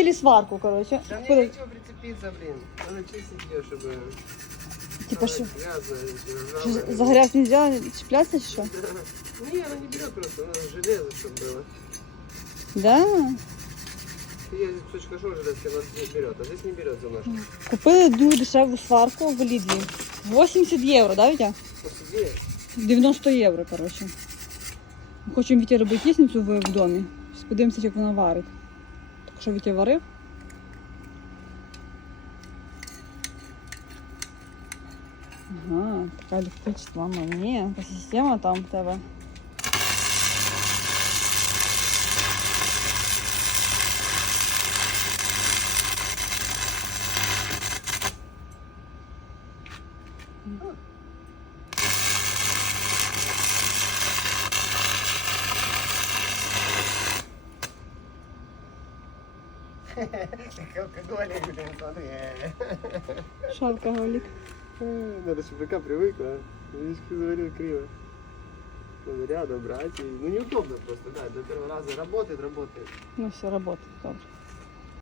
Или сварку, короче. Да мне Куда? нечего прицепиться, блин. Надо чистить ее, чтобы... Типа что? Грязно, Что, За грязь нельзя цепляться, что? Не, она не берет просто, надо железо, чтобы было. Да? Я здесь кусочек нашел железки, она здесь берет, а здесь не берет за нож. Купили дуже дешеву сварку в Лідлі. 80 євро, да, Вітя? Просто где? 90 євро, коротше. Ми Хочемо Вітя робити ясницю в, в домі. Сподивимося, як вона варить. Що Вітя варив. Ага, така електричество, мама. Ні, яка система там в тебе. Алкоголик, блин, смотри. Що алкоголік? Надо, чтобы рука привыкла. Видишь, как заварил криво. Надо рядом брать. И... Ну неудобно просто, да. Для первого раза работает, работает. Ну все, работает добре.